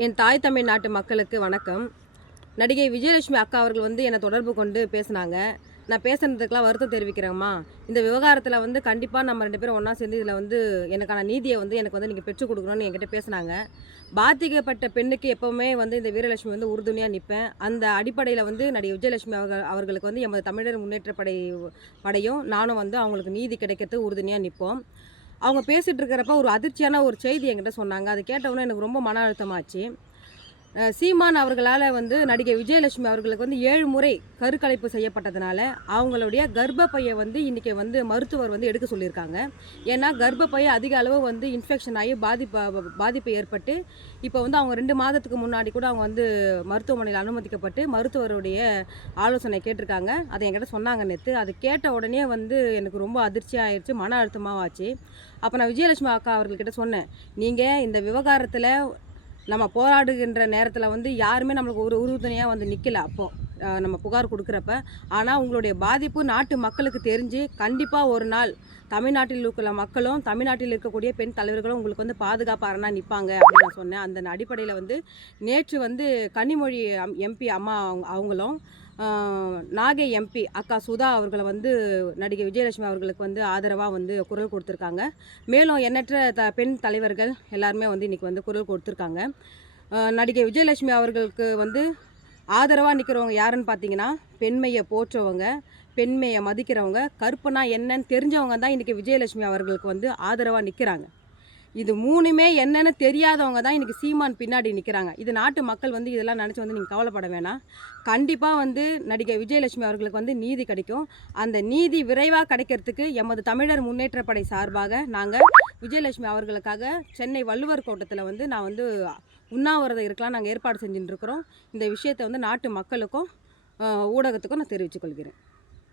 என் தாய் தமிழ் நாட்டு மக்களுக்கு வணக்கம். நடிகை விஜயலட்சுமி அக்கா அவர்கள் என்னை தொடர்பு கொண்டு பேசினாங்க. நான் பேசுனதுக்கெல்லாம் வருத்தம் தெரிவிக்கிறேம்மா. இந்த விவகாரத்தில் கண்டிப்பாக நம்ம 2 பேரும் ஒன்றா சேர்ந்து இதில் எனக்கான நீதியை எனக்கு நீங்கள் பெற்றுக் கொடுக்கணும்னு என்கிட்ட பேசினாங்க. பாதிக்கப்பட்ட பெண்ணுக்கு எப்போவுமே இந்த வீரலட்சுமி உறுதுணையாக நிற்பேன். அந்த அடிப்படையில் நடிகை விஜயலட்சுமி அவர்களுக்கு எமது தமிழர் முன்னேற்ற படையும் நானும் அவங்களுக்கு நீதி கிடைக்கிறதுக்கு உறுதுணையாக நிற்போம். அவங்க பேசிகிட்டு இருக்கிறப்ப ஒரு அதிர்ச்சியான ஒரு செய்தி என்கிட்ட சொன்னாங்க. அது கேட்டவுடனே எனக்கு ரொம்ப மன அழுத்தமாச்சு. சீமான் அவர்களால் நடிகை விஜயலட்சுமி அவர்களுக்கு 7 முறை கருக்கலைப்பு செய்யப்பட்டதுனால அவங்களுடைய கர்ப்பப்பையை இன்றைக்கி மருத்துவர் எடுக்க சொல்லியிருக்காங்க. ஏன்னா கர்ப்பப்பையை அதிக அளவு இன்ஃபெக்ஷன் ஆகி பாதிப்பு ஏற்பட்டு இப்போ அவங்க 2 மாதத்துக்கு முன்னாடி கூட அவங்க மருத்துவமனையில் அனுமதிக்கப்பட்டு மருத்துவருடைய ஆலோசனை கேட்டிருக்காங்க. அதை என்கிட்ட சொன்னாங்க நேற்று. அது கேட்ட உடனே எனக்கு ரொம்ப அதிர்ச்சியாகிடுச்சு, மன அழுத்தமாக ஆச்சு. அப்போ நான் விஜயலட்சுமி அக்கா அவர்கள்கிட்ட சொன்னேன், நீங்கள் இந்த விவகாரத்தில் நம்ம போராடுகின்ற நேரத்தில் யாருமே நம்மளுக்கு ஒரு உறுதுணையாக நிற்கல. அப்போது நம்ம புகார் கொடுக்குறப்ப. ஆனால் உங்களுடைய பாதிப்பு நாட்டு மக்களுக்கு தெரிஞ்சு கண்டிப்பாக ஒரு நாள் தமிழ்நாட்டில் இருக்கிற மக்களும் தமிழ்நாட்டில் இருக்கக்கூடிய பெண் தலைவர்களும் உங்களுக்கு பாதுகாப்பு அரணாக நிற்பாங்க அப்படின்னு நான் சொன்னேன். அந்த அடிப்படையில் நேற்று கனிமொழி எம்பி அம்மா அவங்களும் நாகை எம்பி அக்கா சுதா அவர்களை நடிகை விஜயலட்சுமி அவர்களுக்கு ஆதரவாக குரல் கொடுத்துருக்காங்க. மேலும் எண்ணற்ற பெண் தலைவர்கள் எல்லாருமே இன்றைக்கி குரல் கொடுத்துருக்காங்க. நடிகை விஜயலட்சுமி அவர்களுக்கு ஆதரவாக நிற்கிறவங்க யாருன்னு பார்த்தீங்கன்னா, பெண்மையை போற்றவங்க, பெண்மையை மதிக்கிறவங்க, கற்பனா என்னன்னு தெரிஞ்சவங்க தான் இன்றைக்கி விஜயலட்சுமி அவர்களுக்கு ஆதரவாக நிற்கிறாங்க. இது 3மே என்னென்னு தெரியாதவங்க தான் இன்றைக்கி சீமான் பின்னாடி நிற்கிறாங்க. இது நாட்டு மக்கள் இதெல்லாம் நினச்சி நீங்கள் கவலைப்பட வேணாம். கண்டிப்பாக நடிகை விஜயலட்சுமி அவர்களுக்கு நீதி கிடைக்கும். அந்த நீதி விரைவாக கிடைக்கிறதுக்கு எமது தமிழர் முன்னேற்ற படை சார்பாக நாங்கள் விஜயலட்சுமி அவர்களுக்காக சென்னை வள்ளுவர் கோட்டத்தில் நான் உண்ணாவிரதம் இருக்கலாம் நாங்கள் ஏற்பாடு செஞ்சுட்டு இருக்கிறோம். இந்த விஷயத்தை நாட்டு மக்களுக்கும் ஊடகத்துக்கும் நான் தெரிவித்துக் கொள்கிறேன்.